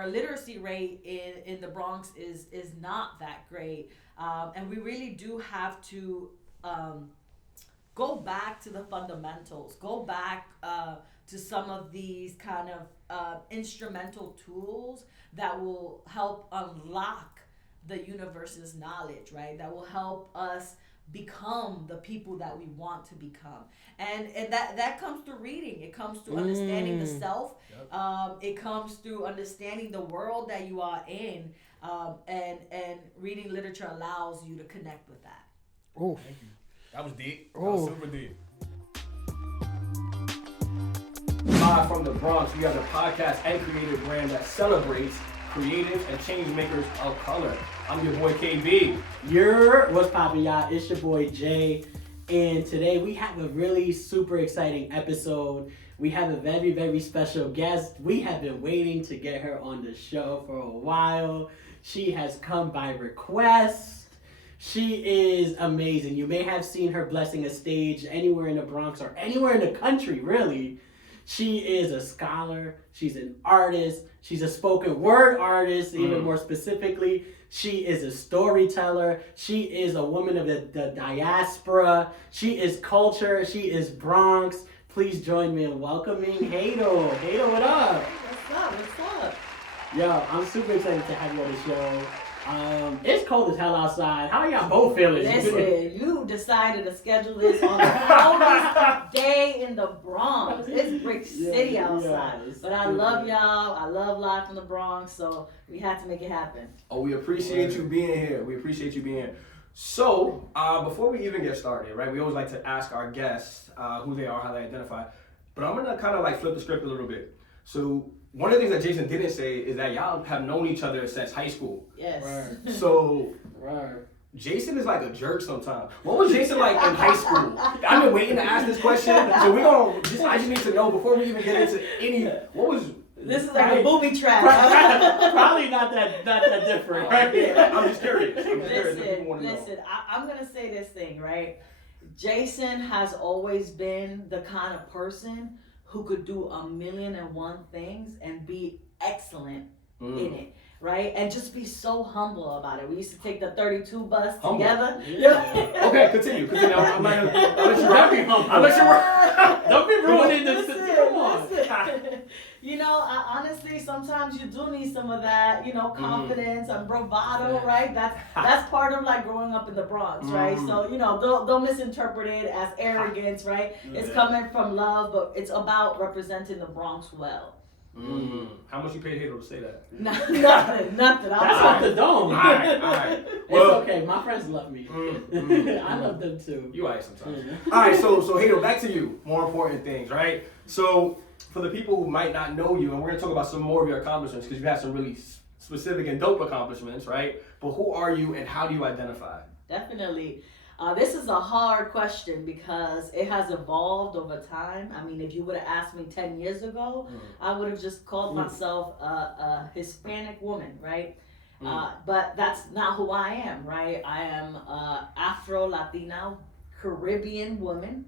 our literacy rate in the Bronx is not that great, and we really do have to go back to the fundamentals, go back to some of these kind of instrumental tools that will help unlock the universe's knowledge, right? That will help us become the people that we want to become, and that comes through reading. It comes through understanding the self. Yep. It comes through understanding the world that you are in, and reading literature allows you to connect with that. Oh, thank you. That was deep. That was super deep. Live from the Bronx, we have a podcast and creative brand that celebrates creatives and change makers of color. I'm your boy KB. What's poppin', y'all? It's your boy Jay. And today we have a really super exciting episode. We have a very, very special guest. We have been waiting to get her on the show for a while. She has come by request. She is amazing. You may have seen her blessing a stage anywhere in the Bronx or anywhere in the country, really. She is a scholar. She's an artist. She's a spoken word artist, even more specifically. She is a storyteller. She is a woman of the diaspora. She is culture. She is Bronx. Please join me in welcoming Haydil. Haydil, what up? What's up? Yo, I'm super excited to have you on the show. It's cold as hell outside. How are y'all both feeling? Listen, you decided to schedule this on the coldest day in the Bronx. It's Brick City outside. But I love y'all. I love Live from the Bronx, so we had to make it happen. Oh, we appreciate you being here. So, before we even get started, right, we always like to ask our guests who they are, how they identify. But I'm going to kind of like flip the script a little bit. So, one of the things that Jason didn't say is that y'all have known each other since high school. Yes. Right. So, Jason is like a jerk sometimes. What was Jason like in high school? I've been waiting to ask this question, so I just need to know before we even get into This is like a booby trap. Probably not that different, right? Yeah, I'm just curious. Listen, I'm going to say this thing, right? Jason has always been the kind of person who could do 1,000,001 things and be excellent in it, right? And just be so humble about it. We used to take the 32 bus together. Yeah. Okay, continue. I'm not gonna let you Don't be ruining this. Come on. You know, honestly, sometimes you do need some of that, confidence and bravado, right? That's part of like growing up in the Bronx, right? So, don't misinterpret it as arrogance, right? It's coming from love, but it's about representing the Bronx well. How much you paid Haydil to say that? Nothing. That's off the dome. All right. Well, it's okay. My friends love me. I love them too. You alright sometimes. All right. So Haydil, back to you. More important things, right? So for the people who might not know you, and we're gonna talk about some more of your accomplishments because you have some really specific and dope accomplishments, right? But who are you and how do you identify? Definitely. This is a hard question because it has evolved over time. I mean, if you would have asked me 10 years ago, I would have just called myself a Hispanic woman, right? But that's not who I am, right? I am Afro-Latina Caribbean woman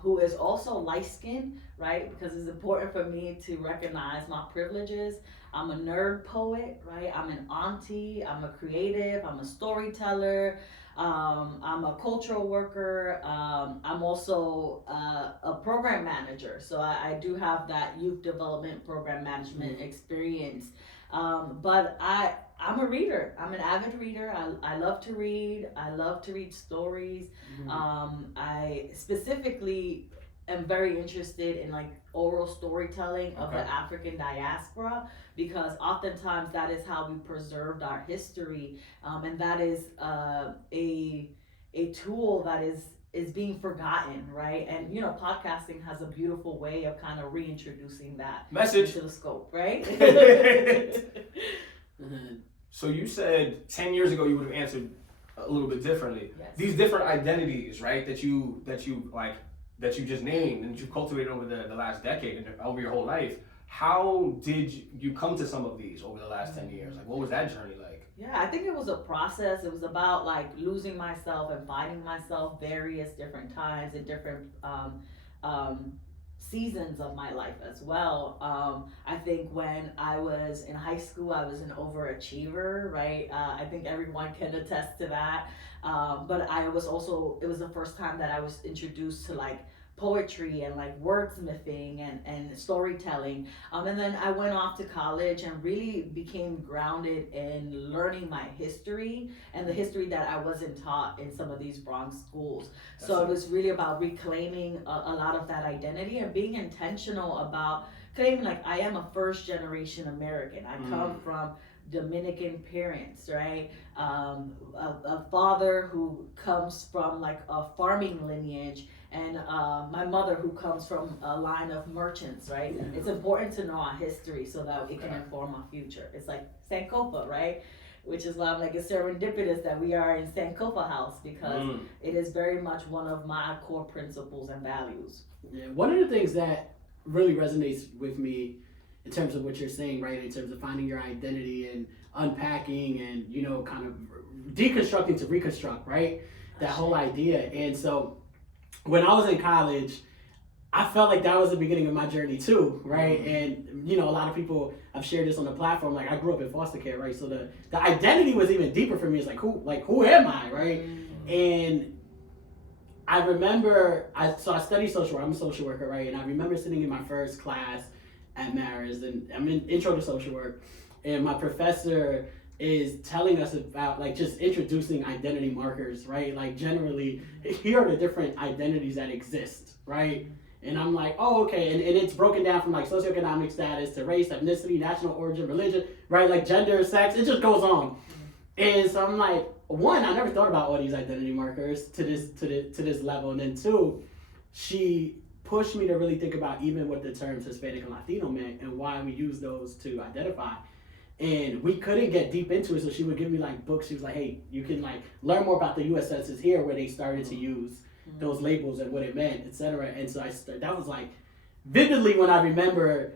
who is also light-skinned, right? Because it's important for me to recognize my privileges. I'm a nerd poet, right? I'm an auntie, I'm a creative, I'm a storyteller. I'm a cultural worker. I'm also a program manager. So I do have that youth development program management experience. But I'm a reader. I'm an avid reader. I love to read. I love to read stories. I specifically am very interested in like oral storytelling of the African diaspora because oftentimes that is how we preserved our history, and that is a tool that is being forgotten, right? And podcasting has a beautiful way of kind of reintroducing that message to the scope, right? So you said 10 years ago you would have answered a little bit differently. Yes. These different identities, right? That you just named and you've cultivated over the last decade and over your whole life. How did you come to some of these over the last 10 years? Like, what was that journey like? Yeah, I think it was a process. It was about like losing myself and finding myself various different times in different seasons of my life as well. I think when I was in high school, I was an overachiever, right? I think everyone can attest to that. But I was also, it was the first time that I was introduced to like poetry and like wordsmithing and storytelling. And then I went off to college and really became grounded in learning my history and the history that I wasn't taught in some of these Bronx schools. So it was really about reclaiming a lot of that identity and being intentional about claiming like I am a first generation American. I come from Dominican parents, right? A father who comes from like a farming lineage, and my mother who comes from a line of merchants, right? It's important to know our history so that it can inform our future. It's like Sankofa, right? Which is why I'm like, it's serendipitous that we are in Sankofa House, because it is very much one of my core principles and values. Yeah, one of the things that really resonates with me in terms of what you're saying, right, in terms of finding your identity and unpacking and, you know, kind of deconstructing to reconstruct, right? That whole idea. And so when I was in college, I felt like that was the beginning of my journey too, right? And, you know, a lot of people have shared this on the platform. Like, I grew up in foster care, right? So the identity was even deeper for me. It's like, who am I, right? And I remember, I studied social work. I'm a social worker, right? And I remember sitting in my first class at Marist, and I'm in intro to social work, and my professor is telling us about like just introducing identity markers, right? Like generally, here are the different identities that exist, right? And I'm like, oh, okay. And it's broken down from like socioeconomic status to race, ethnicity, national origin, religion, right? Like gender, sex, it just goes on. And so I'm like, one, I never thought about all these identity markers to this level. And then two, she pushed me to really think about even what the terms Hispanic and Latino meant and why we use those to identify. And we couldn't get deep into it, so she would give me like books. She was like, hey, you can like learn more about the U.S. Census here, where they started to use those labels and what it meant, etc. And so that was like vividly when I remember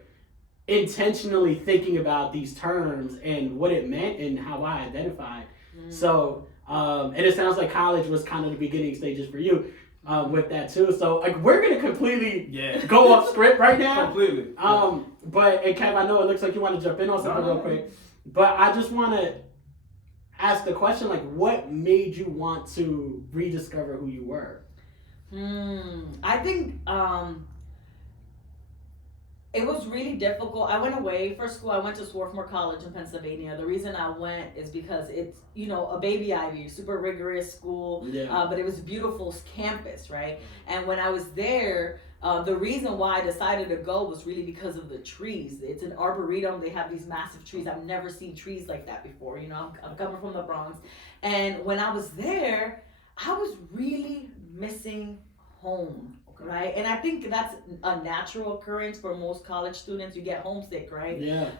intentionally thinking about these terms and what it meant and how I identified. So, and it sounds like college was kind of the beginning stages for you with that too. So like we're gonna completely go off script right now. Completely. But and Kev, I know it looks like you want to jump in on something real quick, but I just want to ask the question, like, what made you want to rediscover who you were? I think it was really difficult. I went away for school. I went to Swarthmore College in Pennsylvania. The reason I went is because it's, you know, a baby Ivy, super rigorous school, but it was a beautiful campus, right? And when I was there, the reason why I decided to go was really because of the trees. It's an arboretum. They have these massive trees. I've never seen trees like that before. You know, I'm coming from the Bronx. And when I was there, I was really missing home. Right, and I think that's a natural occurrence for most college students. You get homesick, right? Yeah.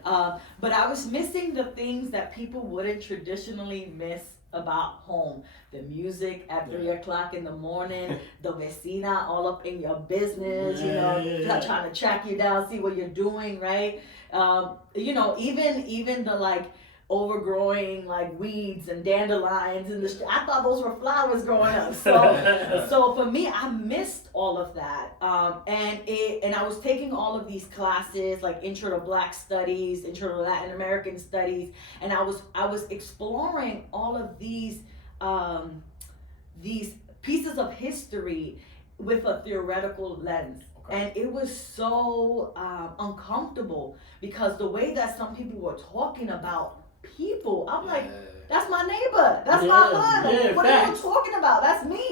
But I was missing the things that people wouldn't traditionally miss about home. The music at 3 o'clock in the morning, the vecina all up in your business, trying to track you down, see what you're doing, right? You know, even the like overgrowing like weeds and dandelions in the street. I thought those were flowers growing up. So for me, I missed all of that. And I was taking all of these classes like Intro to Black Studies, Intro to Latin American Studies, and I was exploring all of these pieces of history with a theoretical lens. And it was so uncomfortable because the way that some people were talking about people, I'm like, that's my neighbor, that's my hood. What are you talking about? That's me.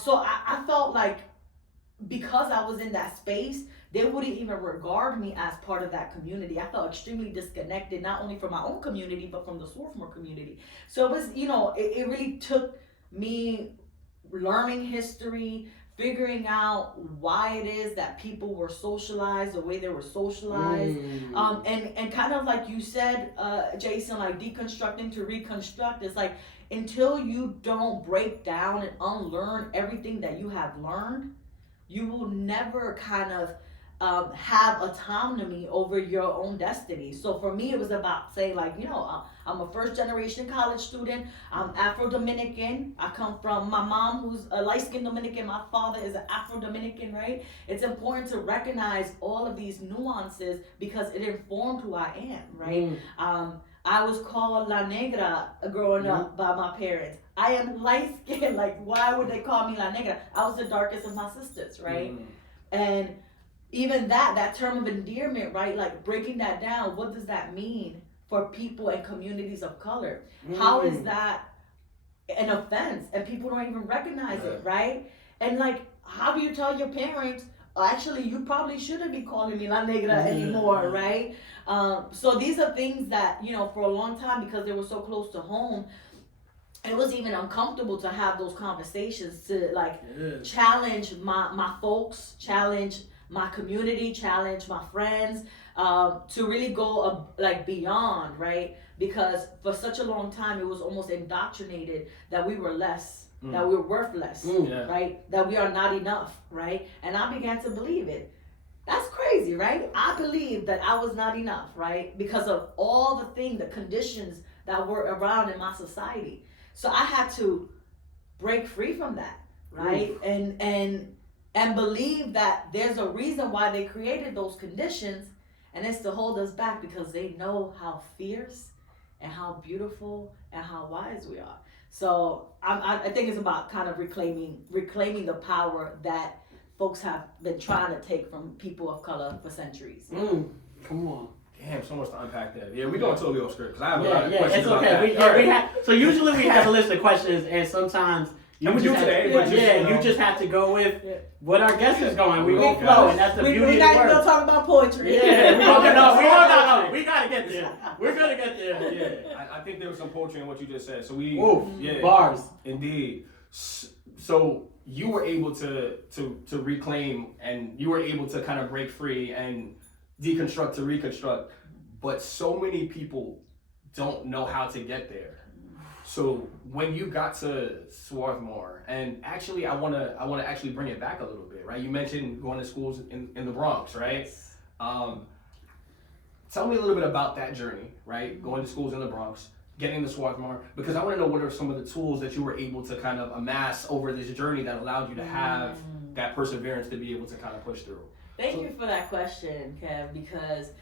So I felt like because I was in that space, they wouldn't even regard me as part of that community. I felt extremely disconnected, not only from my own community, but from the Swarthmore community. So it was, you know, it really took me learning history, figuring out why it is that people were socialized the way they were socialized, and kind of like you said, Jason, like deconstructing to reconstruct. It's like until you don't break down and unlearn everything that you have learned, you will never kind of have autonomy over your own destiny. So for me, it was about saying, like, I'm a first generation college student. I'm Afro Dominican. I come from my mom, who's a light skinned Dominican. My father is an Afro Dominican, right? It's important to recognize all of these nuances because it informed who I am, right? I was called La Negra growing up by my parents. I am light skinned. Like, why would they call me La Negra? I was the darkest of my sisters, right? And even that term of endearment, right? Like, breaking that down, what does that mean for people and communities of color? How is that an offense? And people don't even recognize it, right? And like, how do you tell your parents, actually, you probably shouldn't be calling me La Negra anymore, right? So these are things that, for a long time, because they were so close to home, it was even uncomfortable to have those conversations, to like challenge my folks, challenge my community, challenge my friends, to really go beyond, right? Because for such a long time, it was almost indoctrinated that we were less, that we were worthless, right? That we are not enough, right? And I began to believe it. That's crazy, right? I believed that I was not enough, right? Because of all the conditions that were around in my society. So I had to break free from that, right? And believe that there's a reason why they created those conditions, and it's to hold us back because they know how fierce and how beautiful and how wise we are. So I think it's about kind of reclaiming the power that folks have been trying to take from people of color for centuries. Come on. Damn, so much to unpack there. Yeah, we're going totally off script because I have a lot of questions it's okay. about that. So usually we have a list of questions, and sometimes you just have to go with what our guest is going. We go flow, and that's the beauty of the work. We're not talk about poetry. Yeah, we gotta get there. We're gonna get there. Yeah. I think there was some poetry in what you just said. So we, bars, indeed. So you were able to reclaim, and you were able to kind of break free and deconstruct to reconstruct, but so many people don't know how to get there. So when you got to Swarthmore, and actually I wanna actually bring it back a little bit, right? You mentioned going to schools in the Bronx, right? Tell me a little bit about that journey, right? Going to schools in the Bronx, getting to Swarthmore, because I want to know what are some of the tools that you were able to kind of amass over this journey that allowed you to have that perseverance to be able to kind of push through. Thank you for that question, Kev, because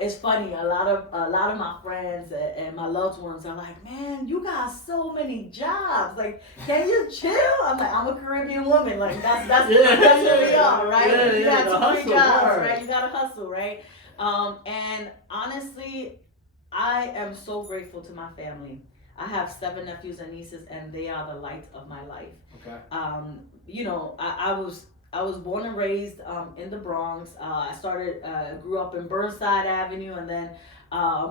it's funny. A lot of my friends and my loved ones are like, "Man, you got so many jobs. Like, can you chill?" I'm like, "I'm a Caribbean woman. Like, that's what we are, right? You got 2 3 jobs, right? You gotta hustle, right?" And honestly, I am so grateful to my family. I have 7 nephews and nieces, and they are the light of my life. Okay. I was born and raised in the Bronx. I grew up in Burnside Avenue, and then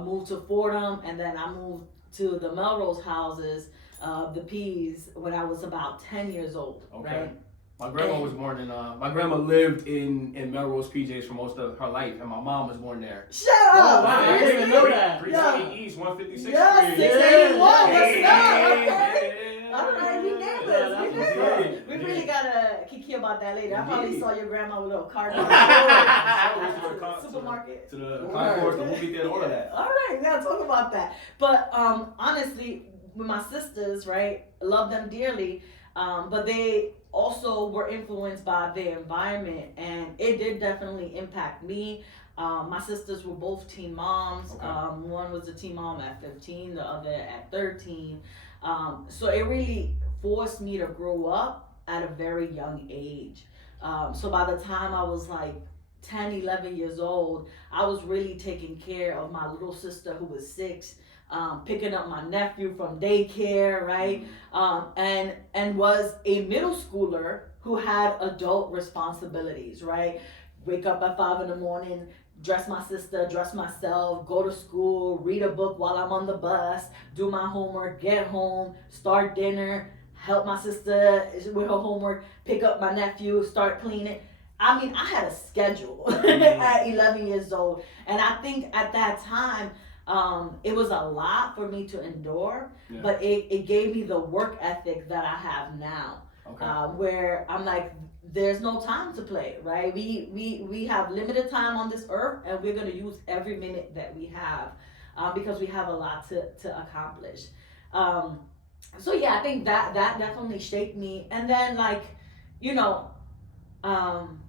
moved to Fordham, and then I moved to the Melrose houses, the P's, when I was about 10 years old. Okay. Right? My grandma was born in. My grandma lived in Melrose PJs for most of her life, and my mom was born there. Shut up! Wow, I didn't even know that. 320 East, 156th Street. Yeah, 681. What's up? Okay. All right, we neighbors. We really gotta kiki about that later. I probably saw your grandma with a little cart on the supermarket. To the concourse, the movie theater, all of that. All right, we gotta talk about that. But honestly, with my sisters, right, love them dearly, but they also were influenced by their environment, and it did definitely impact me. My sisters were both teen moms. Okay. One was a teen mom at 15, the other at 13. So it really forced me to grow up at a very young age. So by the time I was like 10, 11 years old, I was really taking care of my little sister who was 6, picking up my nephew from daycare, right? And was a middle schooler who had adult responsibilities, right? Wake up at 5 in the morning, dress my sister, dress myself, go to school, read a book while I'm on the bus, do my homework, get home, start dinner, help my sister with her homework, pick up my nephew, start cleaning. I mean, I had a schedule at 11 years old. And I think at that time, it was a lot for me to endure, but it gave me the work ethic that I have now. Okay. where I'm like, there's no time to play, right? We have limited time on this earth, and we're gonna use every minute that we have, because we have a lot to accomplish. So yeah, I think that definitely shaped me. And then like, you know, um,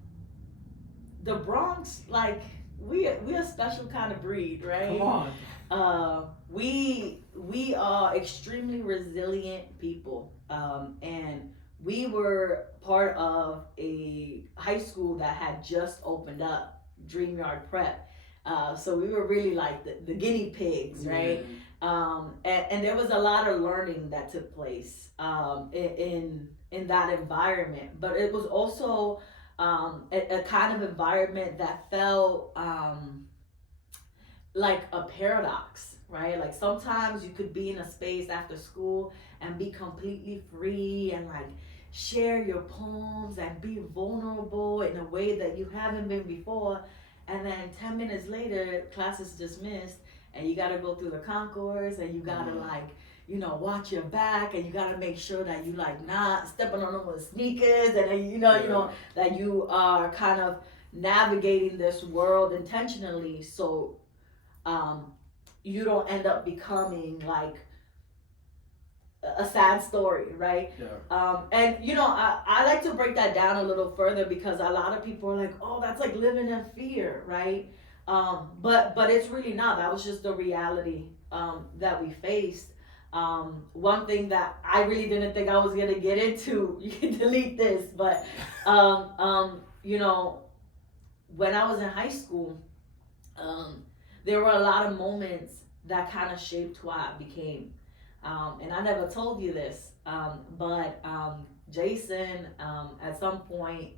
the Bronx, like we a special kind of breed, right? Come on. We are extremely resilient people, and we were part of a high school that had just opened up, Dream Yard Prep. So we were really like the guinea pigs, right? And there was a lot of learning that took place, in that environment, but it was also a kind of environment that felt like a paradox, right? Like sometimes you could be in a space after school and be completely free and like share your poems and be vulnerable in a way that you haven't been before. And then 10 minutes later, class is dismissed and you gotta go through the concourse and you gotta like, you know, watch your back and you gotta make sure that you like not stepping on them with sneakers and then, you know, that you are kind of navigating this world intentionally, so you don't end up becoming like a sad story, right? And you know, I like to break that down a little further because a lot of people are like, oh, that's like living in fear, right? But it's really not. That was just the reality that we faced. One thing that I really didn't think I was gonna get into, you can delete this, but you know, when I was in high school, there were a lot of moments that kind of shaped who I became. And I never told you this, but Jason at some point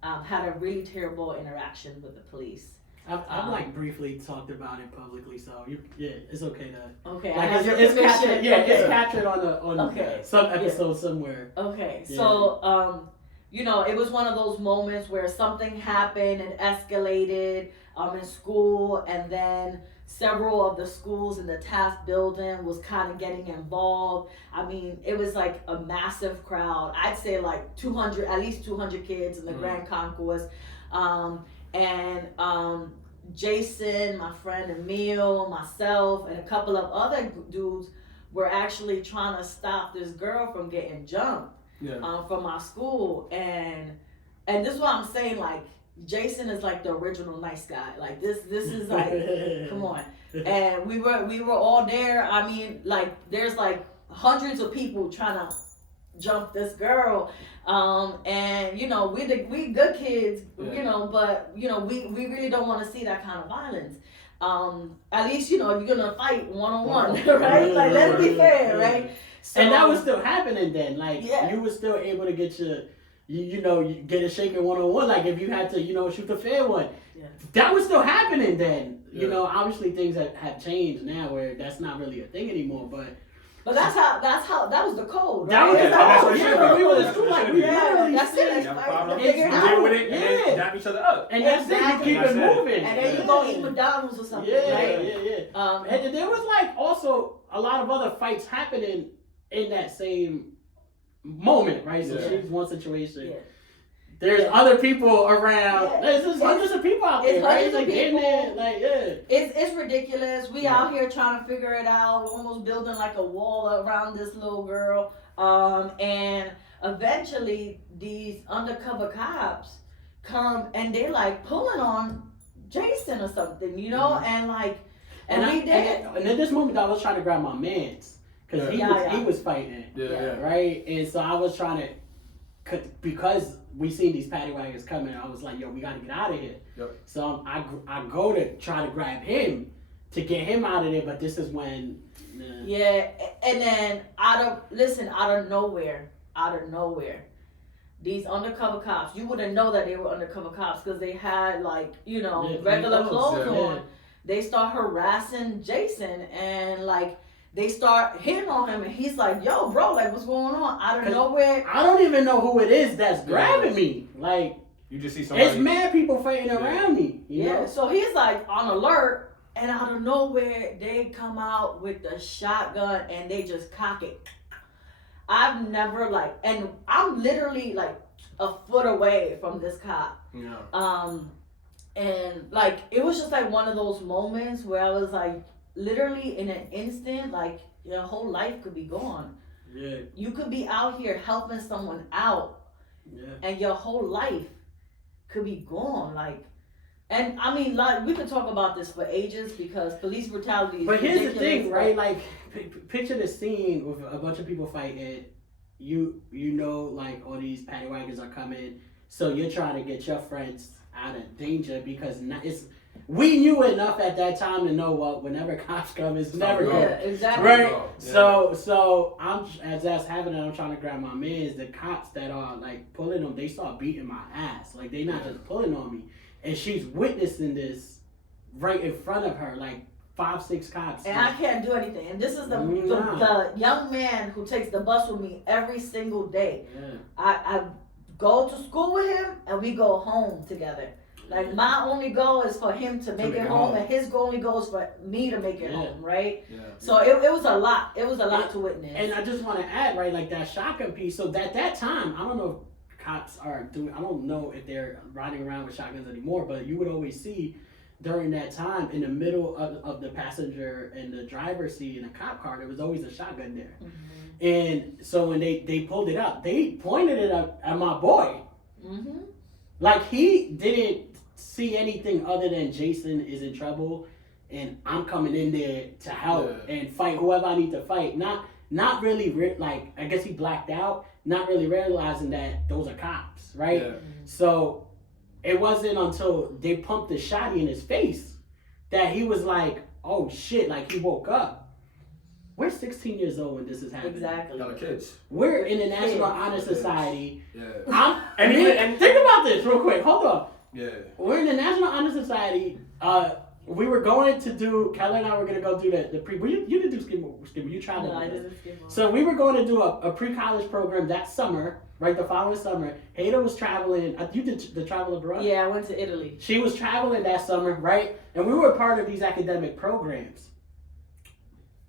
had a really terrible interaction with the police. I've like briefly talked about it publicly, so yeah, it's okay to. Okay, like I have your it's permission. captured. Yeah, it's captured on Okay. some episode somewhere. Okay, Yeah. so you know, it was one of those moments where something happened and escalated in school, and then several of the schools in the Taft building was kind of getting involved. I mean, it was like a massive crowd. I'd say like at least 200 kids in the Grand Concourse. And Jason, my friend Emil, myself, and a couple of other dudes were actually trying to stop this girl from getting jumped from our school. And this is what I'm saying, like, Jason is like the original nice guy. Like this is like, come on. And we were all there. I mean, like there's like hundreds of people trying to jump this girl. And you know, we good kids, you know, but you know, we really don't want to see that kind of violence. At least, you know, if you're gonna fight one-on-one, right? Like let it be fair, right? So, and that was still happening then. Like you were still able to get you know, you get a shaking one-on-one, like if you had to, you know, shoot the fair one. That was still happening then. You know, obviously things have changed now where that's not really a thing anymore, but that's how that was the code. That right? was the code. Yeah, we were in school like we literally that's it. You have a problem, Figure it deal out. with it, and then dap each other up. And that's it, you keep it moving. And then you go eat McDonald's or something, right? Yeah. And there was like also a lot of other fights happening in that same moment, right? So she's one situation. Yeah. There's other people around. There's just hundreds of people out there, right? It's like getting there, like It's ridiculous. We out here trying to figure it out. We're almost building like a wall around this little girl. And eventually these undercover cops come and they're like pulling on Jason or something, you know, and like and we did. And at this moment I was trying to grab my man's. Because he was fighting, right? And so I was trying to, because we seen these paddy wagons coming, I was like, yo, we got to get out of here. So I go to try to grab him to get him out of there, but this is when... Yeah, and then out of nowhere, these undercover cops, you wouldn't know that they were undercover cops because they had like, you know, regular clothes on. They start harassing Jason and like, they start hitting on him and he's like, yo, bro, like what's going on? Out of nowhere. I don't even know who it is that's grabbing me. Like, you just see somebody. It's mad people fighting around me. You know? So he's like on alert and out of nowhere they come out with the shotgun and they just cock it. I've never like, and I'm literally like a foot away from this cop. Yeah. And like it was just like one of those moments where I was like, literally in an instant, like your whole life could be gone. Yeah. You could be out here helping someone out, Yeah. and your whole life could be gone. Like, and I mean, like we could talk about this for ages because police brutality is But here's the ridiculous, thing, right? Like, picture the scene with a bunch of people fighting. You know, like all these paddy wagons are coming, so you're trying to get your friends out of danger because we knew enough at that time to know what whenever cops come, it's never Yeah, good. exactly. Right. Yeah. So I'm as that's happening. I'm trying to grab my mans. The cops that are like pulling them, they start beating my ass. Like they not just pulling on me, and she's witnessing this right in front of her, like 5-6 cops. And I can't do anything. And this is the young man who takes the bus with me every single day. Yeah. I go to school with him and we go home together. Like my only goal is for him to make it home, and his only goal is for me to make it home, right? Yeah. So it was a lot. It was a lot to witness. And I just want to add, right, like that shotgun piece. So that time, I don't know if cops are doing. I don't know if they're riding around with shotguns anymore. But you would always see during that time in the middle of the passenger and the driver's seat in a cop car, there was always a shotgun there. Mm-hmm. And so when they pulled it out, they pointed it at my boy. Mm-hmm. Like he didn't see anything other than Jason is in trouble and I'm coming in there to help and fight whoever I need to fight. Not really like I guess he blacked out, not really realizing that those are cops, right? Yeah. So it wasn't until they pumped the shotty in his face that he was like, oh shit, like he woke up. We're 16 years old when this is happening. Exactly. Y'all are kids. We're in the National Honor Society. Yeah. And think about this real quick. Hold on. Yeah. We're in the National Honor Society. We were going to do. Keller and I were going to go do the pre. You didn't do skimmer. You traveled. No, I with us. didn't skimmer. So we were going to do a pre-college program that summer, right? The following summer, Haydil was traveling. You did the travel abroad. Yeah, I went to Italy. She was traveling that summer, right? And we were part of these academic programs.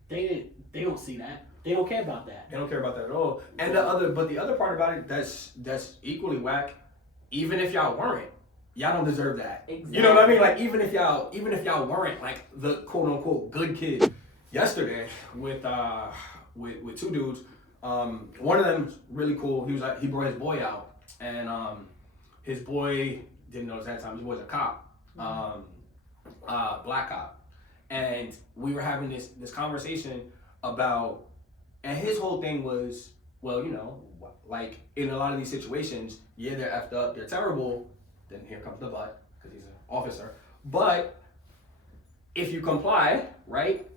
They don't see that. They don't care about that. They don't care about that at all. And the other part about it that's equally whack. Even if y'all weren't, y'all don't deserve that. Exactly. You know what I mean? Like even if y'all weren't like the quote unquote good kid. Yesterday with 2 dudes, one of them's really cool. He brought his boy out, and his boy didn't know at that time. His boy's a cop, black cop, and we were having this conversation about, and his whole thing was, well, you know, like in a lot of these situations, yeah, they're effed up, they're terrible. Then here comes the but, because he's an officer. But if you comply, right,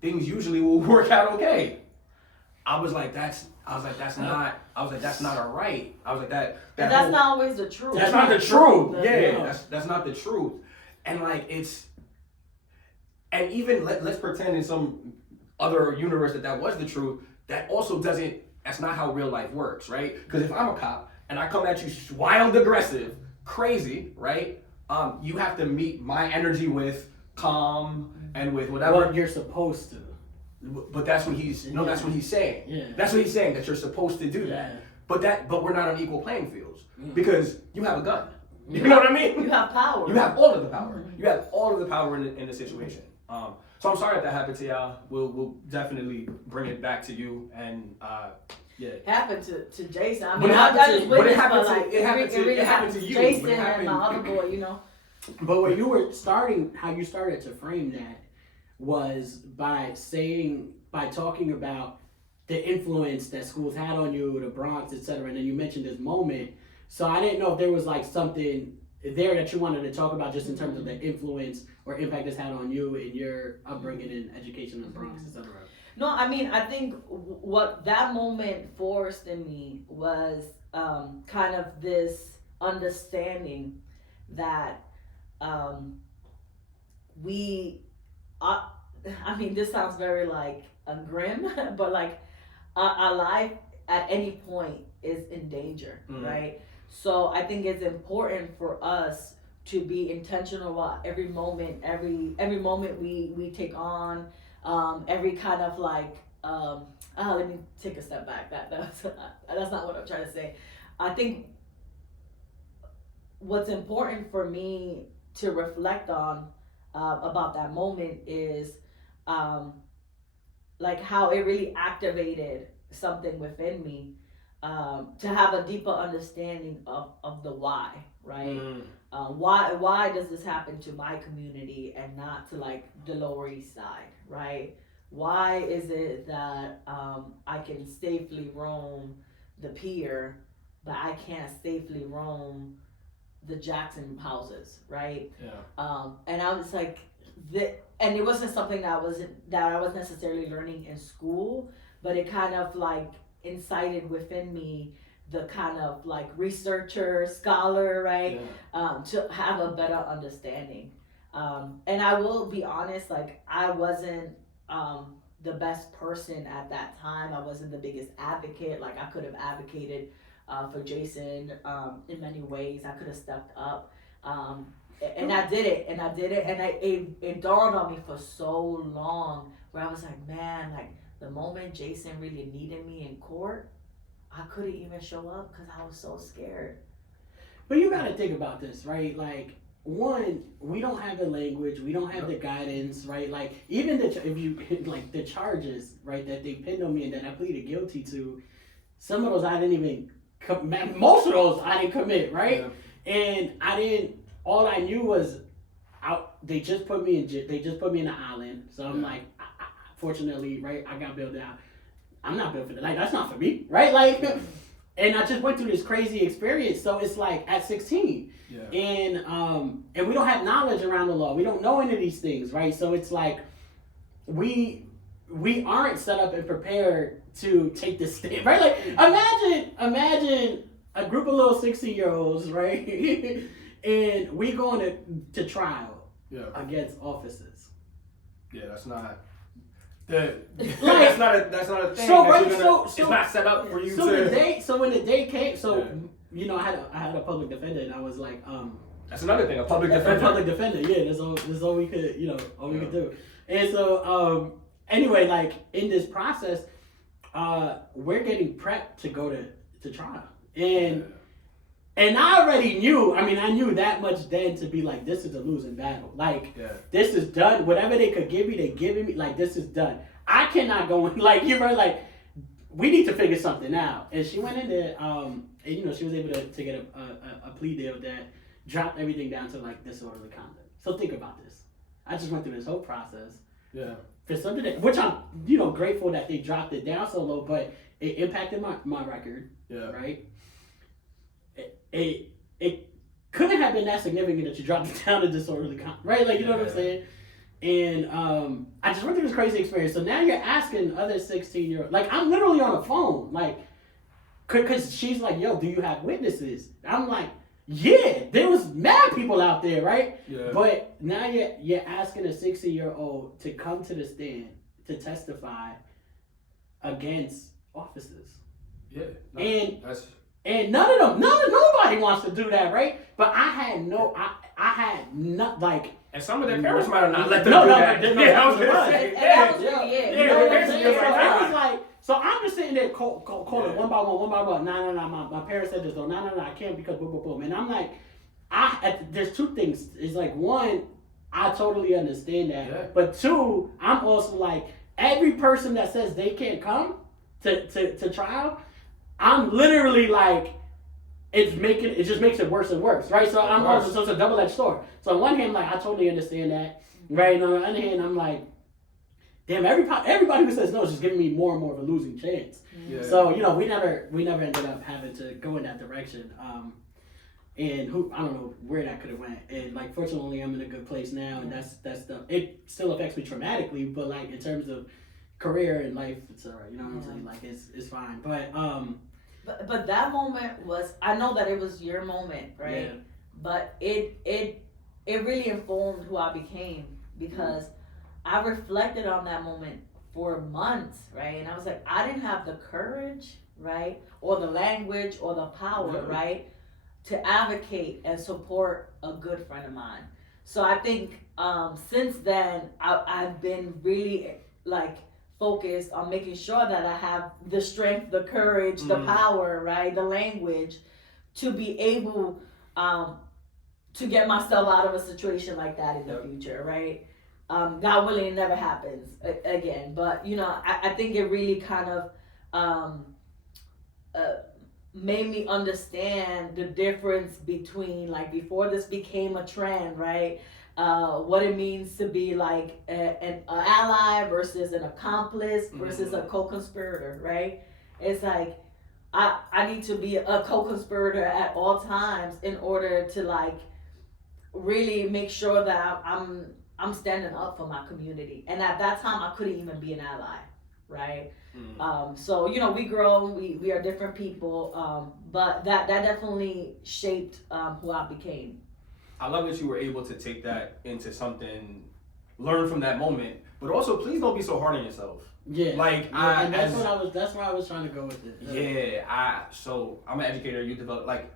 things usually will work out okay. I was like, that's not all right. I was like, that's not always the truth. That's not the truth. Yeah. That's not the truth. And like and even let's pretend in some other universe that was the truth. That also doesn't. That's not how real life works, right? Because if I'm a cop and I come at you wild, aggressive, crazy, right? You have to meet my energy with calm and with whatever. Well, you're supposed to. But that's what he's that's what he's saying. Yeah. That's what he's saying, that you're supposed to do that. But we're not on equal playing fields because you have a gun. You know what I mean? You have power. You have all of the power. You have all of the power in the situation. So I'm sorry if that happened to y'all. We'll definitely bring it back to you and yeah. Happened to Jason. I But mean, it I happened just to- but it witnessed, happened but to- like it happened to- really it happened to you, Jason but it and my happened- other boy, you know. But when you were starting, how you started to frame that was by talking about the influence that schools had on you, the Bronx, etc. And then you mentioned this moment. So I didn't know if there was like something there that you wanted to talk about just in terms of the influence or impact it's had on you and your upbringing and education in the Bronx, etc. No, I mean, I think what that moment forced in me was kind of this understanding that I mean, this sounds very like grim, but like our life at any point is in danger, right? So I think it's important for us to be intentional about every moment we take on, every kind of like let me take a step back. That's not what I'm trying to say. I think what's important for me to reflect on about that moment is like how it really activated something within me, to have a deeper understanding of the why, right? Why does this happen to my community and not to like the Lower East Side, right? Why is it that I can safely roam the pier, but I can't safely roam the Jackson houses, right? Yeah. And I was like, and it wasn't something that I was necessarily learning in school, but it kind of like incited within me the kind of like researcher, scholar, right? Yeah. To have a better understanding. And I will be honest, like I wasn't the best person at that time. I wasn't the biggest advocate. Like I could have advocated for Jason in many ways. I could have stepped up. And I did it, and it dawned on me for so long where I was like, man, like the moment Jason really needed me in court, I couldn't even show up because I was so scared. But you gotta think about this, right? Like, one, we don't have the language, we don't have the guidance, right? Like, even if you like the charges, right, that they pinned on me and that I pleaded guilty to, some of those I didn't even most of those I didn't commit, right? Yeah. And I didn't. All I knew was, they just put me in. They just put me in the island. So I'm like, fortunately, right? I got bailed out. I'm not built for that. Like that's not for me, right? Like, and I just went through this crazy experience. So it's like at 16, and we don't have knowledge around the law. We don't know any of these things, right? So it's like we aren't set up and prepared to take this stand, right? Like imagine a group of little 16-year-olds, right? And we going to trial against officers. Yeah, that's not. That's not a thing. So it's not set up for you. So when the day came, you know, I had a public defender, and I was like, that's another thing, a public defender. A public defender, yeah. That's all we could, you know, we could do. And so anyway, like in this process, we're getting prepped to go to trial, and I already knew. I mean, I knew that much then to be like, this is a losing battle. Like, this is done. Whatever they could give me, they giving me. Like, this is done. I cannot go in. Like, you know, like, we need to figure something out. And she went in there, and you know, she was able to get a plea deal that dropped everything down to like disorderly conduct. So think about this. I just went through this whole process. Yeah. For something that, which I'm, you know, grateful that they dropped it down so low, but it impacted my record. Yeah. Right. It couldn't have been that significant that you dropped it down to disorderly conduct, right? Like, you know what I'm saying? And I just went through this crazy experience. So now you're asking other 16-year-olds, like I'm literally on the phone, like, cause she's like, yo, do you have witnesses? I'm like, yeah, there was mad people out there, right? Yeah. But now you're asking a 16-year-old to come to the stand to testify against officers. Yeah. No, and nobody wants to do that, right? But I had not like. And some of their parents might have not let them do that. I was like, so I'm just sitting there calling one by one. No, my parents said this. No, I can't because boom, boom, boom. And I'm like, there's two things. It's like, one, I totally understand that. Yeah. But two, I'm also like, every person that says they can't come to trial, I'm literally like, it just makes it worse and worse, right? So I'm also, so it's a double-edged sword. So on one hand, like, I totally understand that, right? And on the other hand, I'm like, damn, everybody who says no is just giving me more and more of a losing chance. Yeah. So, you know, we never ended up having to go in that direction. And I don't know where that could have went. And like, fortunately, I'm in a good place now, and that's it still affects me traumatically, but like in terms of career and life, it's alright. You know what I'm saying? Like, it's fine. But that moment was, I know that it was your moment, right? Yeah. But it really informed who I became, because I reflected on that moment for months, right? And I was like, I didn't have the courage, right? Or the language or the power, right? To advocate and support a good friend of mine. So I think since then, I've been really like focused on making sure that I have the strength, the courage, the power, right, the language to be able to get myself out of a situation like that in the future, right? God willing, it never happens again. But I think it really kind of made me understand the difference between, like, before this became a trend, right? What it means to be like an ally versus an accomplice versus a co-conspirator, right? It's like I need to be a co-conspirator at all times in order to, like, really make sure that I'm standing up for my community. And at that time, I couldn't even be an ally, right? So we grow, we are different people, but that definitely shaped who I became. I love that you were able to take that into something, learn from that moment, but also please don't be so hard on yourself. Yeah, like and that's where I was trying to go with it. So I'm an educator. You develop, like,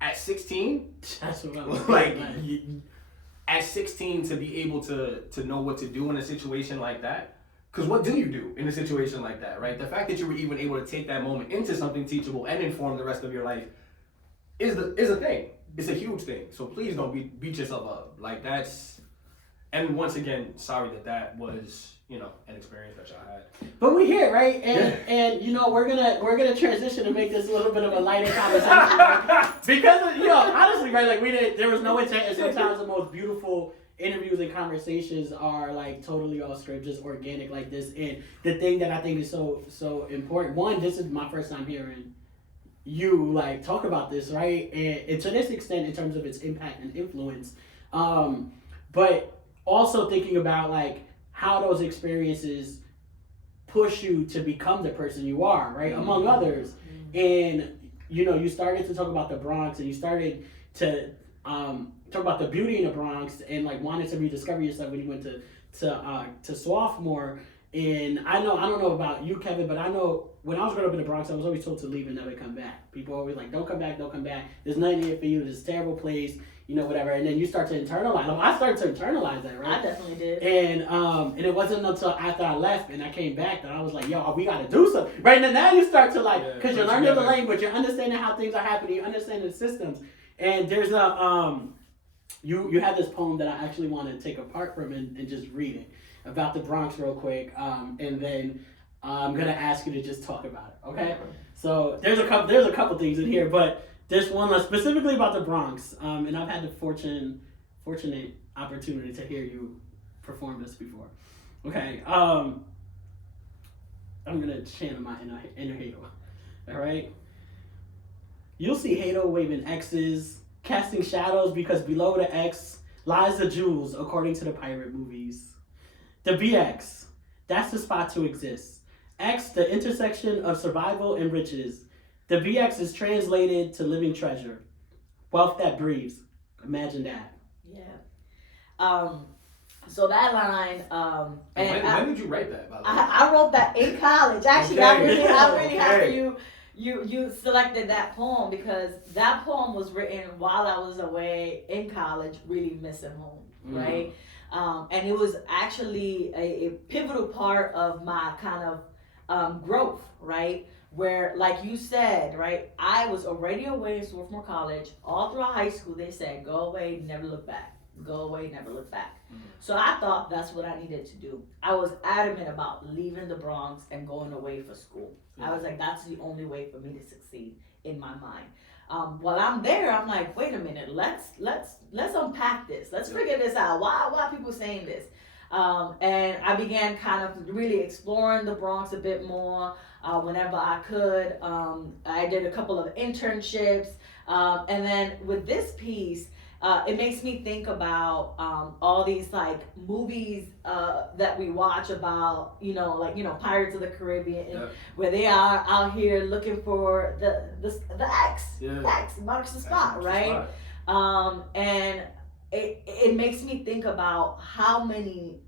at 16. That's what I was like at 16 to be able to know what to do in a situation like that. Because what do you do in a situation like that, right? The fact that you were even able to take that moment into something teachable and inform the rest of your life is a thing. It's a huge thing. So please don't beat yourself up. Like, that's, and once again, sorry that was, an experience that y'all had. But we here, right? And we're gonna transition and make this a little bit of a lighter conversation, right? Because honestly, right? Like, there was no intent, and sometimes the most beautiful interviews and conversations are like totally off script, just organic like this. And the thing that I think is so important, one, this is my first time hearing you like talk about this, right? And to this extent, in terms of its impact and influence, but also thinking about like how those experiences push you to become the person you are, right? Among others. And you started to talk about the Bronx, and you started to talk about the beauty in the Bronx, and like wanted to rediscover yourself when you went to sophomore. And I don't know about you, Kevin, but I know when I was growing up in the Bronx, I was always told to leave and never come back. People always like, don't come back. There's nothing here for you. This is a terrible place, whatever. And then you start to internalize. I started to internalize that, right? I definitely did. And it wasn't until after I left and I came back that I was like, yo, we got to do something. Right? And now you start to like, because you're learning the language, you're understanding how things are happening, you understand the systems. And there's you have this poem that I actually want to take apart from and just read it about the Bronx real quick, and then I'm gonna ask you to just talk about it, okay? So there's a couple things in here, but there's one specifically about the Bronx, and I've had the fortunate opportunity to hear you perform this before. Okay, I'm gonna channel my inner Haydil. All right. You'll see Haydil waving X's, casting shadows because below the X lies the jewels, according to the pirate movies. The BX, that's the spot to exist. X, the intersection of survival and riches. The BX is translated to living treasure. Wealth that breathes. Imagine that. Yeah. So that line, when did you write that, by the way? I wrote that in college. Actually, Okay. I really happy you selected that poem, because that poem was written while I was away in college, really missing home, right? And it was actually a pivotal part of my kind of growth, right? Where, like you said, right, I was already away in sophomore college. All throughout high school, they said, go away, never look back. Go away, never look back. So I thought that's what I needed to do. I was adamant about leaving the Bronx and going away for school. I was like, that's the only way for me to succeed in my mind. While I'm there, I'm like, wait a minute, let's unpack this. Let's figure this out. Why are people saying this? And I began kind of really exploring the Bronx a bit more whenever I could. I did a couple of internships. And then with this piece, it makes me think about all these like movies that we watch about, Pirates of the Caribbean, where they are out here looking for the X. X marks the spot, right? And it makes me think about how many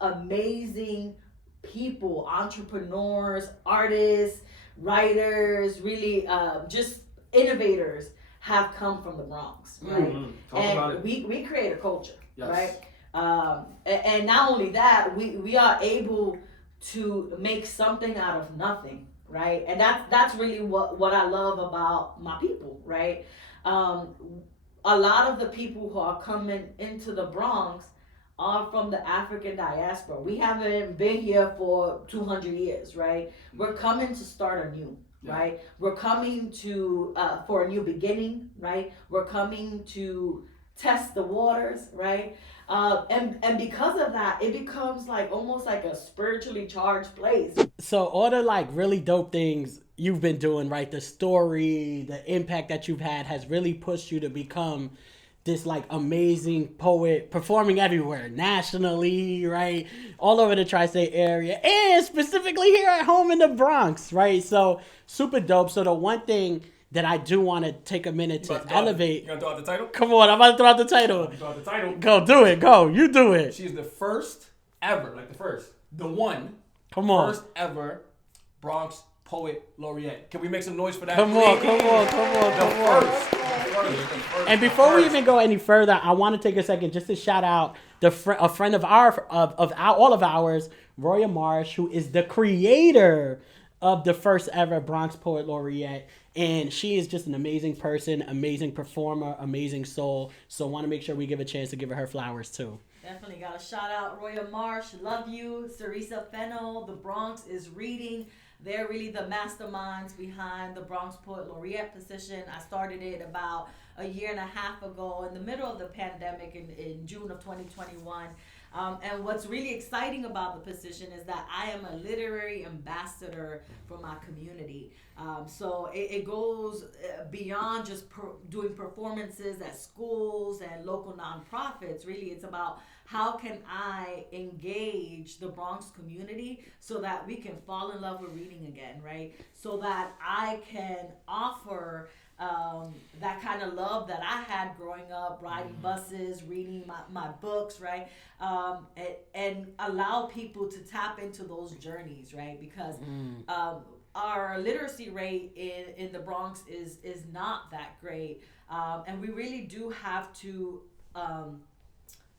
amazing people, entrepreneurs, artists, writers, really just innovators have come from the Bronx, right? And we create a culture, right? And not only that, we are able to make something out of nothing, right? And that's really what I love about my people, right? Um, a lot of the people who are coming into the Bronx are from the African diaspora. We haven't been here for 200 years, right? We're coming to start anew, right? We're coming to for a new beginning, right? We're coming to test the waters, right? And because of that, it becomes like almost like a spiritually charged place. So all the like really dope things you've been doing, right? The story, the impact that you've had has really pushed you to become this like amazing poet, performing everywhere, nationally, right? All over the tri-state area, and specifically here at home in the Bronx, right? So super dope. So the one thing that I do want to take a minute to elevate. You gonna throw out the title? Come on, I'm about to throw out the title. Throw out the title. Go, do it. Go, you do it. She's the first ever, the one. Come on. First ever Bronx Poet Laureate. Can we make some noise for that? Come on. And before we even go any further, I want to take a second just to shout out a friend of all of ours, Roya Marsh, who is the creator of the first ever Bronx Poet Laureate. And she is just an amazing person, amazing performer, amazing soul. So I want to make sure we give a chance to give her flowers too. Definitely got to shout out Roya Marsh. Love you. Sarisa Fennell. The Bronx is reading. They're really the masterminds behind the Bronx Poet Laureate position. I started it about a year and a half ago in the middle of the pandemic in June of 2021. And what's really exciting about the position is that I am a literary ambassador for my community. So it goes beyond just doing performances at schools and local nonprofits. Really, it's about how can I engage the Bronx community so that we can fall in love with reading again, right? So that I can offer that kind of love that I had growing up, riding buses, reading my books, right? And allow people to tap into those journeys, right? Because our literacy rate in the Bronx is not that great. And we really do have to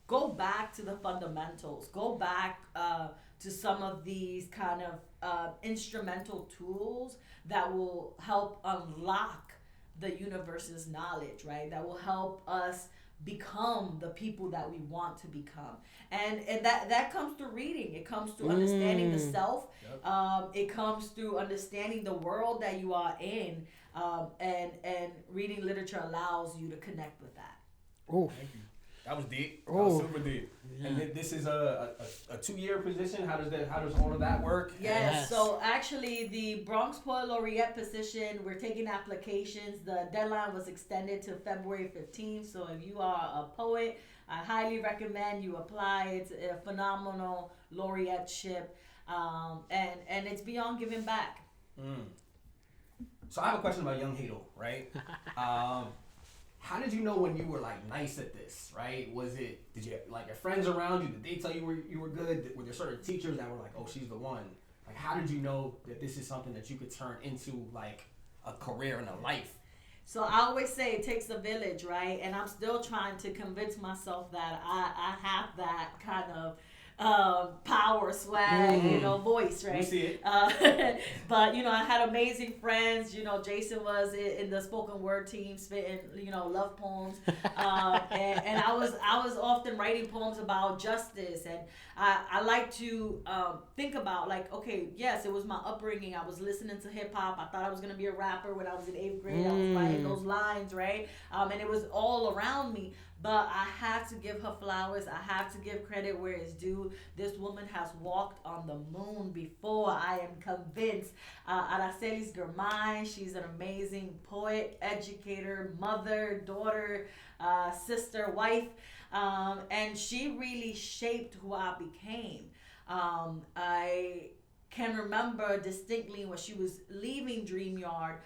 go back to the fundamentals, go back to some of these kind of instrumental tools that will help unlock the universe's knowledge, right? That will help us become the people that we want to become. And that comes through reading. It comes through understanding the self. Yep. It comes through understanding the world that you are in. And reading literature allows you to connect with that. Oh, thank you. That was deep. That was super deep. Yeah. And this is a 2-year position. How does all of that work? Yes. So actually, the Bronx Poet Laureate position, we're taking applications. The deadline was extended to February 15th. So if you are a poet, I highly recommend you apply. It's a phenomenal laureateship, and it's beyond giving back. So I have a question about young Haydil, right? How did you know when you were like nice at this, right? Did you like your friends around you? Did they tell you were good? Were there certain teachers that were like, oh, she's the one? Like, how did you know that this is something that you could turn into like a career and a life? So I always say it takes a village, right? And I'm still trying to convince myself that I have that kind of power, swag, voice, right? We see it. But I had amazing friends. Jason was in the spoken word team, spitting, love poems, and I was often writing poems about justice, and I like to think about like, okay, yes, it was my upbringing. I was listening to hip hop. I thought I was gonna be a rapper when I was in 8th grade. I was writing those lines, right? And it was all around me. But I have to give her flowers. I have to give credit where it's due. This woman has walked on the moon before. I am convinced. Aracelis Germain, she's an amazing poet, educator, mother, daughter, sister, wife. And she really shaped who I became. I can remember distinctly when she was leaving Dream Yard,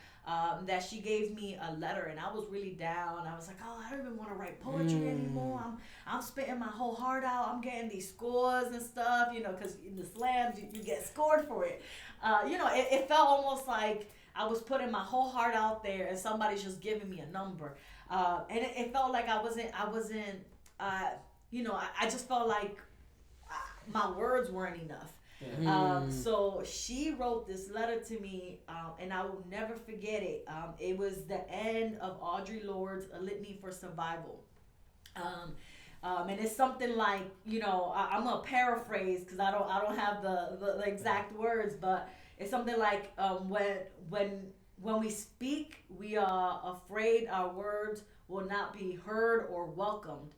that she gave me a letter, and I was really down. I was like, oh, I don't even want to write poetry anymore. I'm spitting my whole heart out. I'm getting these scores and stuff, because in the slams, you get scored for it. It felt almost like I was putting my whole heart out there, and somebody's just giving me a number. And it felt like I wasn't, I just felt like my words weren't enough. So she wrote this letter to me, and I will never forget it. It was the end of Audre Lorde's A Litany for Survival. And it's something like, I'm gonna paraphrase because I don't have the exact words, but it's something like when we speak, we are afraid our words will not be heard or welcomed.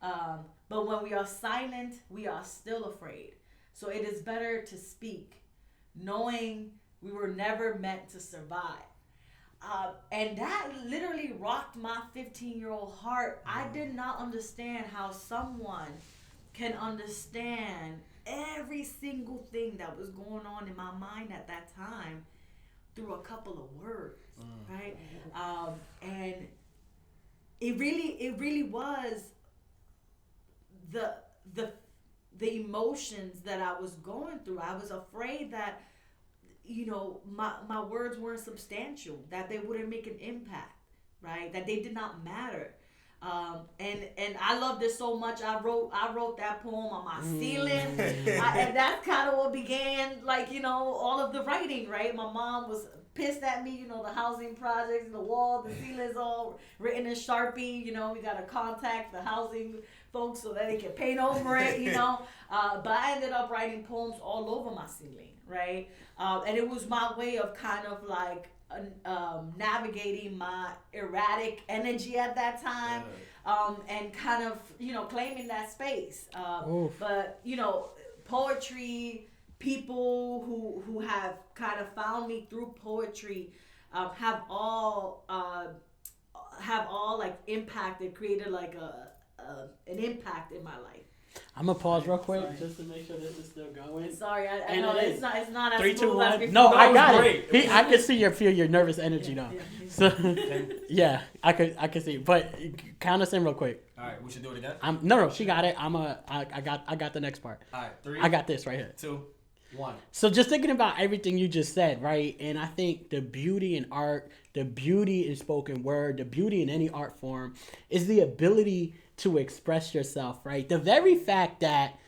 But when we are silent, we are still afraid. So it is better to speak, knowing we were never meant to survive. And that literally rocked my 15-year-old heart. I did not understand how someone can understand every single thing that was going on in my mind at that time through a couple of words, right? And it really was the emotions that I was going through. I was afraid that my words weren't substantial, that they wouldn't make an impact, right? That they did not matter. And I loved it so much. I wrote that poem on my ceiling, and that's kind of what began, all of the writing, right? My mom was pissed at me, the housing projects, the wall, the ceilings all written in Sharpie. We gotta contact the housing folks so that they can paint over it, But I ended up writing poems all over my ceiling, right? And it was my way of kind of navigating my erratic energy at that time, and kind of, claiming that space. But, poetry, people who have kind of found me through poetry, have all impacted, created an impact in my life. I'm gonna pause real quick just to make sure this is still going. Sorry, I know it's not as 3, 2, 1. No, I got great. it. I can feel your nervous energy though. So yeah, I can see. But count us in real quick. All right, we should do it again. No, she got it. I got the next part. All right, 3. I got this right here. 2, 1. So just thinking about everything you just said, right? And I think the beauty in art, the beauty in spoken word, the beauty in any art form is the ability to express yourself, right? The very fact that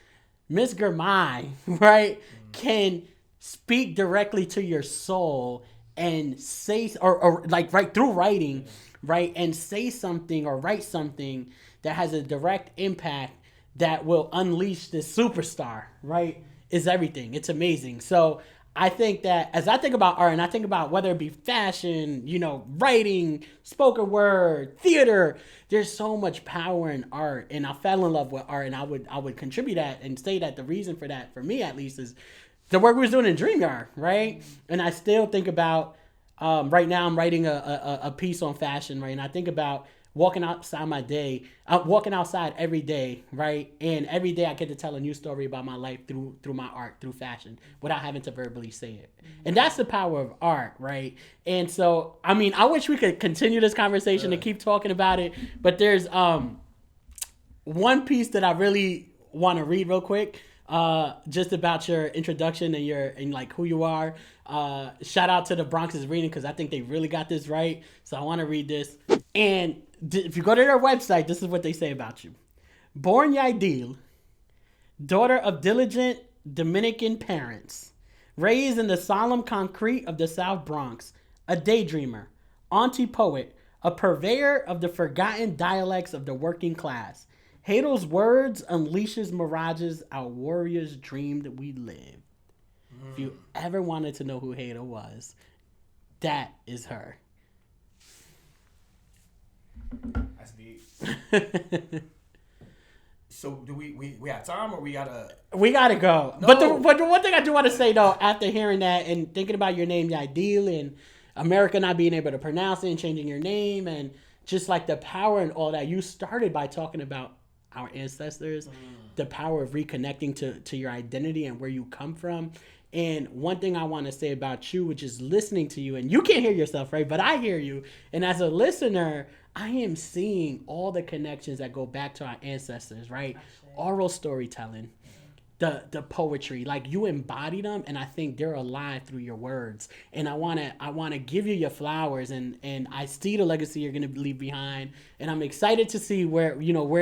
Miss Girmay, right, can speak directly to your soul and say, or right through writing, right, and say something or write something that has a direct impact that will unleash this superstar, right, is everything. It's amazing. So I think that as I think about art, and I think about whether it be fashion, writing, spoken word, theater, there's so much power in art, and I fell in love with art, and I would contribute that and say that the reason for that, for me at least, is the work we was doing in DreamYard, right? And I still think about, right now I'm writing a piece on fashion, right? And I think about walking outside walking outside every day, right? And every day I get to tell a new story about my life through my art, through fashion, without having to verbally say it. And that's the power of art, right? And so, I wish we could continue this conversation and keep talking about it, but there's one piece that I really want to read real quick, just about your introduction and who you are. Shout out to the Bronx is reading, because I think they really got this right. So I want to read this. And if you go to their website, this is what they say about you. Born Haydil, daughter of diligent Dominican parents, raised in the solemn concrete of the South Bronx, a daydreamer, auntie poet, a purveyor of the forgotten dialects of the working class. Haydil's words unleashes mirages our warriors dreamed we lived. If you ever wanted to know who Haydil was, that is her. That's deep. So do we have time, or we gotta? We gotta go. No. But the one thing I do want to say though, after hearing that and thinking about your name, Haydil, and America not being able to pronounce it and changing your name, and just the power and all that, you started by talking about our ancestors, the power of reconnecting to your identity and where you come from. And one thing I want to say about you, which is listening to you, and you can't hear yourself, right? But I hear you. And as a listener, I am seeing all the connections that go back to our ancestors, right? Oral storytelling, the poetry, you embody them, and I think they're alive through your words. And I wanna give you your flowers, and I see the legacy you're gonna leave behind, and I'm excited to see where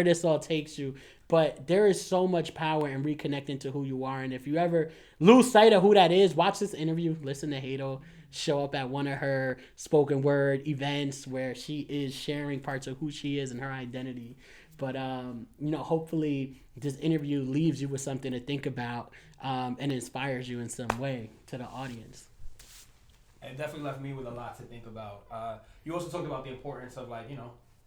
this all takes you. But there is so much power in reconnecting to who you are. And if you ever lose sight of who that is, watch this interview, listen to Haydil show up at one of her spoken word events where she is sharing parts of who she is and her identity. But, hopefully this interview leaves you with something to think about and inspires you in some way to the audience. It definitely left me with a lot to think about. You also talked about the importance of,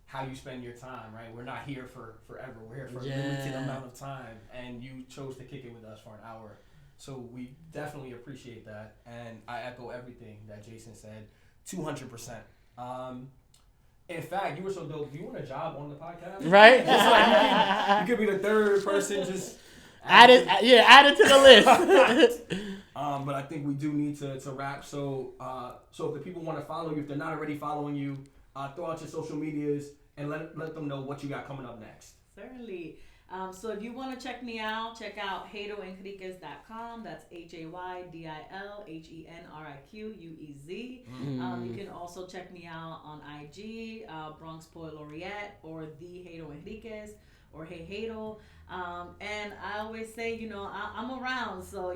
how you spend your time, right? We're not here for forever. We're here for a limited amount of time, and you chose to kick it with us for an hour. So we definitely appreciate that, and I echo everything that Jason said, 200%. In fact, you were so dope. Do you want a job on the podcast? Right? You could be the third person. Just add it to the list. But I think we do need to wrap. So if the people want to follow you, if they're not already following you, throw out your social medias and let them know what you got coming up next. Certainly. So if you want to check me out, check out HaydilHenriquez.com. That's HaydilHenriquez. You can also check me out on IG, Bronx Poet Laureate, or the Haydil Henriquez, or Hey Haydil. And I always say, I'm around. So,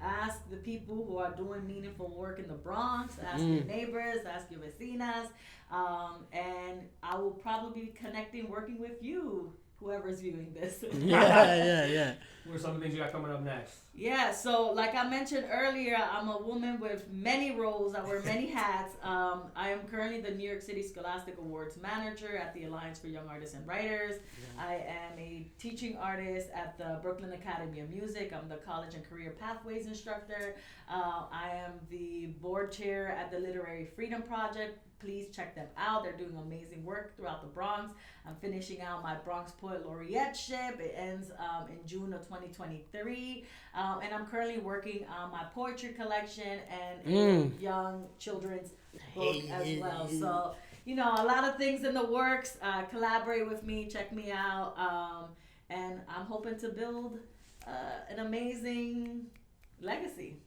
ask the people who are doing meaningful work in the Bronx, ask your neighbors, ask your vecinas. And I will probably be connecting, working with you, whoever's viewing this. Yeah. What are some of the things you got coming up next? Yeah, so like I mentioned earlier, I'm a woman with many roles. I wear many hats. I am currently the New York City Scholastic Awards manager at the Alliance for Young Artists and Writers. Yeah. I am a teaching artist at the Brooklyn Academy of Music. I'm the College and Career Pathways instructor. I am the board chair at the Literary Freedom Project. Please check them out. They're doing amazing work throughout the Bronx. I'm finishing out my Bronx Poet Laureateship. It ends in June of 2023. And I'm currently working on my poetry collection and a young children's book as well. So, a lot of things in the works. Collaborate with me. Check me out. And I'm hoping to build an amazing legacy.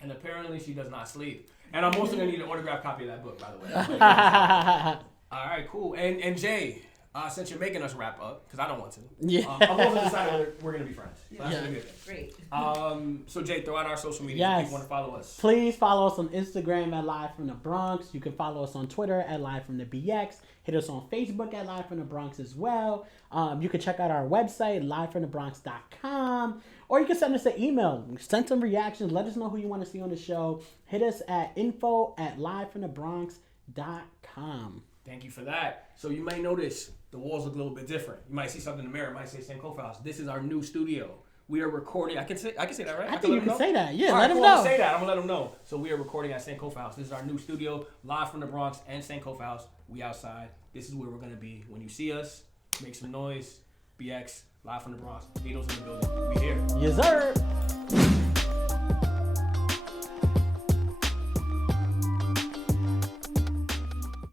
And apparently she does not sleep. And I'm also going to need an autographed copy of that book, by the way. All right, cool. And Jay, since you're making us wrap up, because I don't want to. Yeah. I'm also decided we're going to be friends. So that's Yeah. good. Great. So Jay, throw out our social media Yes. if you want to follow us. Please follow us on Instagram at Live from the Bronx. You can follow us on Twitter at Live from the BX. Hit us on Facebook at Live from the Bronx as well. You can check out our website, livefromthebronx.com. Or you can send us an email. Send some reactions. Let us know who you want to see on the show. Hit us at info@livefromthebronx.com. Thank you for that. So you may notice the walls look a little bit different. You might see something in the mirror. It might say Sankofa House. This is our new studio. We are recording. I can say that, right? I think you can say that. Yeah, All let right, them cool, know. I'll say that. I'm going to let them know. So we are recording at Sankofa House. This is our new studio, live from the Bronx and Sankofa House. We outside. This is where we're going to be. When you see us, make some noise. BX, live from the Bronx. Haydil's in the building. We here. Yes, sir.